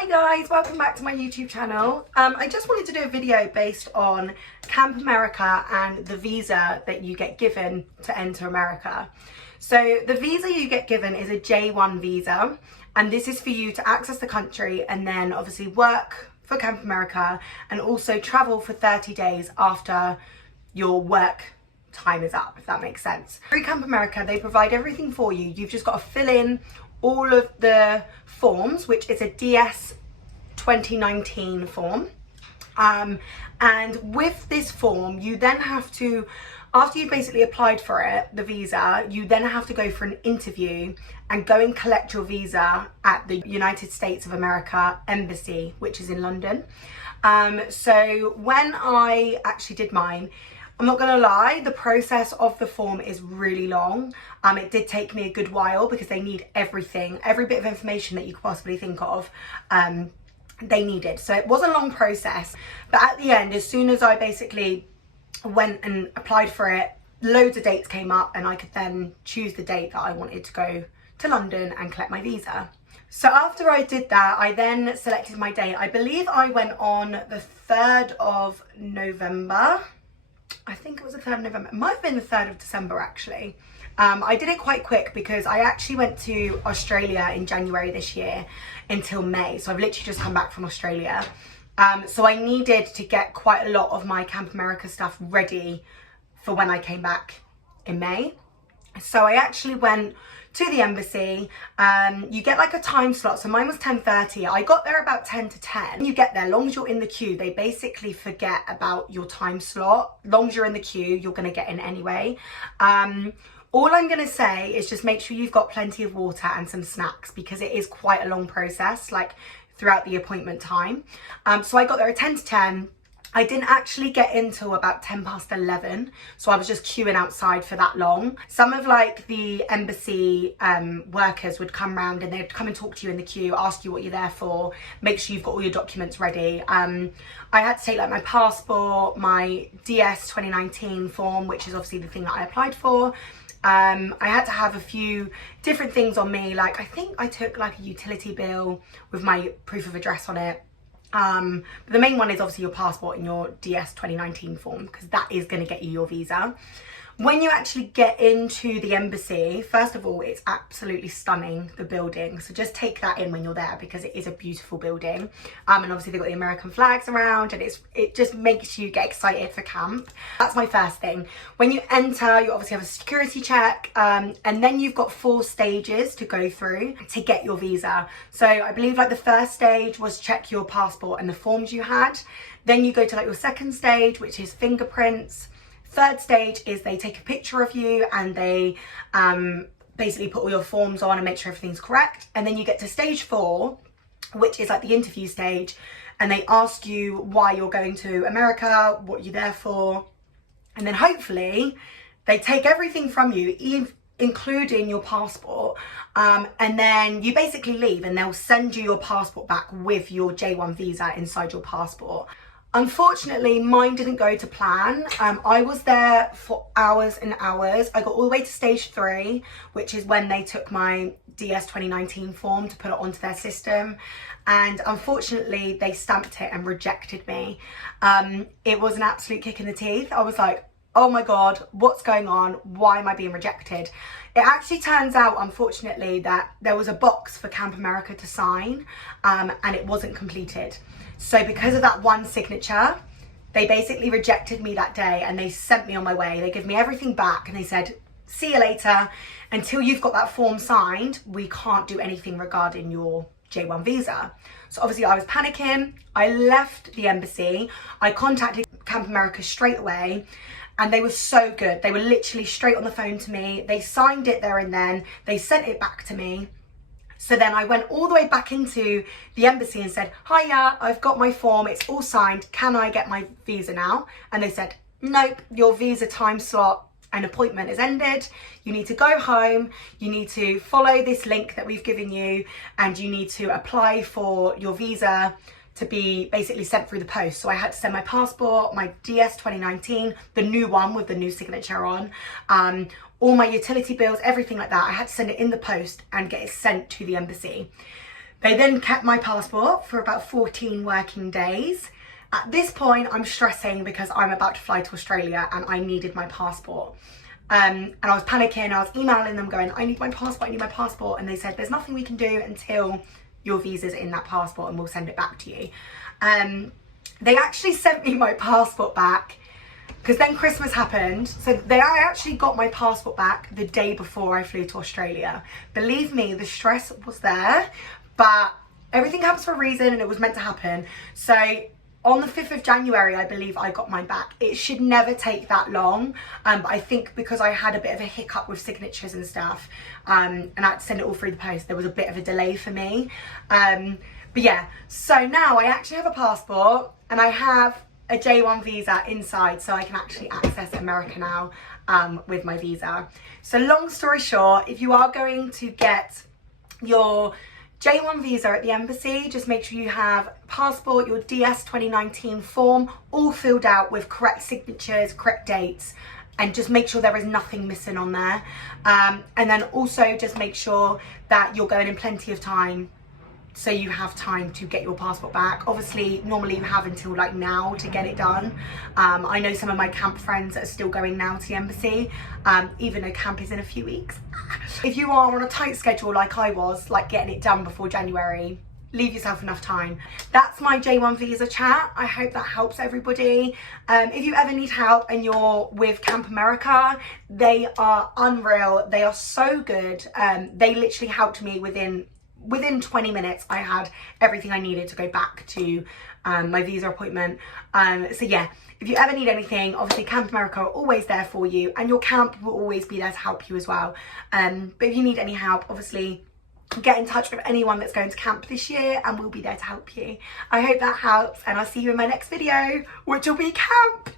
Hi guys, welcome back to my YouTube channel. I just wanted to do a video based on Camp America and the visa that you get given to enter America. So the visa you get given is a J1 visa, and this is for you to access the country and then obviously work for Camp America and also travel for 30 days after your work time is up, if that makes sense. Through Camp America, they provide everything for you. You've just got to fill in all of the forms, which is a DS 2019 form. And with this form, you then have to, after you've basically applied for it, the visa, you then have to go for an interview and go and collect your visa at the United States of America Embassy, which is in London. So when I actually did mine, I'm not gonna lie, the process of the form is really long. It did take me a good while because they need everything, every bit of information that you could possibly think of, they needed. So it was a long process, but at the end, as soon as I basically went and applied for it, loads of dates came up and I could then choose the date that I wanted to go to London and collect my visa. So after I did that, I then selected my date. I believe I went on the 3rd of November. I think it was the 3rd of November. It might have been the 3rd of December actually. I did it quite quick because I actually went to Australia in January this year until May. So I've literally just come back from Australia. So I needed to get quite a lot of my Camp America stuff ready for when I came back in May. So I actually went to the embassy. You get like a time slot, so mine was 10:30. I got there about 10 to 10. When you get there, long as you're in the queue, they basically forget about your time slot. Long as you're in the queue, you're gonna get in anyway. All I'm gonna say is just make sure you've got plenty of water and some snacks because it is quite a long process, like throughout the appointment time. So I got there at 10 to 10. I didn't actually get in till about 10 past 11, so I was just queuing outside for that long. Some of like the embassy workers would come around and they'd come and talk to you in the queue, ask you what you're there for, make sure you've got all your documents ready. I had to take like my passport, my DS 2019 form, which is obviously the thing that I applied for. I had to have a few different things on me, like I think I took like a utility bill with my proof of address on it. But the main one is obviously your passport and your DS 2019 form because that is going to get you your visa. When you actually get into the embassy, first of all, it's absolutely stunning, the building. So just take that in when you're there because it is a beautiful building. And obviously they've got the American flags around and it just makes you get excited for camp. That's my first thing. When you enter, you obviously have a security check and then you've got 4 stages to go through to get your visa. So I believe like the first stage was check your passport and the forms you had. Then you go to like your second stage, which is fingerprints. Third stage is they take a picture of you and they basically put all your forms on and make sure everything's correct. And then you get to stage 4, which is like the interview stage. And they ask you why you're going to America, what you're there for. And then hopefully they take everything from you, including your passport. And then you basically leave and they'll send you your passport back with your J1 visa inside your passport. Unfortunately, mine didn't go to plan. I was there for hours and hours. I got all the way to stage 3, which is when they took my DS 2019 form to put it onto their system. And unfortunately, they stamped it and rejected me. It was an absolute kick in the teeth. I was like, oh my God, what's going on? Why am I being rejected? It actually turns out, unfortunately, that there was a box for Camp America to sign and it wasn't completed. So because of that one signature, they basically rejected me that day and they sent me on my way. They gave me everything back and they said, see you later. Until you've got that form signed, we can't do anything regarding your J1 visa. So obviously I was panicking. I left the embassy. I contacted Camp America straight away and they were so good. They were literally straight on the phone to me. They signed it there and then. They sent it back to me. So then I went all the way back into the embassy and said, hiya, I've got my form, it's all signed, can I get my visa now? And they said, nope, your visa time slot and appointment is ended. You need to go home, you need to follow this link that we've given you, and you need to apply for your visa to be basically sent through the post. So I had to send my passport, my DS 2019, the new one with the new signature on, all my utility bills, everything like that. I had to send it in the post and get it sent to the embassy. They then kept my passport for about 14 working days. At this point, I'm stressing because I'm about to fly to Australia and I needed my passport. And I was panicking, I was emailing them going, I need my passport, I need my passport. And they said, there's nothing we can do until your visa's in that passport and we'll send it back to you. They actually sent me my passport back because then Christmas happened. So I actually got my passport back the day before I flew to Australia. Believe me, the stress was there, but everything happens for a reason and it was meant to happen. So on the 5th of January, I believe I got mine back. It should never take that long. But I think because I had a bit of a hiccup with signatures and stuff, and I had to send it all through the post, there was a bit of a delay for me. But yeah, so now I actually have a passport and I have a J1 visa inside, so I can actually access America now with my visa. So long story short, if you are going to get your J1 visa at the embassy, just make sure you have passport, your DS 2019 form, all filled out with correct signatures, correct dates, and just make sure there is nothing missing on there. And then also just make sure that you're going in plenty of time so you have time to get your passport back. Obviously, normally you have until like now to get it done. I know some of my camp friends that are still going now to the embassy, even though camp is in a few weeks. If you are on a tight schedule like I was, like getting it done before January, leave yourself enough time. That's my J1 visa chat. I hope that helps everybody. If you ever need help and you're with Camp America, they are unreal. They are so good. They literally helped me within 20 minutes. I had everything I needed to go back to my visa appointment. So yeah, if you ever need anything, obviously Camp America are always there for you, and your camp will always be there to help you as well. But if you need any help, obviously get in touch with anyone that's going to camp this year and we'll be there to help you. I hope that helps, and I'll see you in my next video, which will be camp.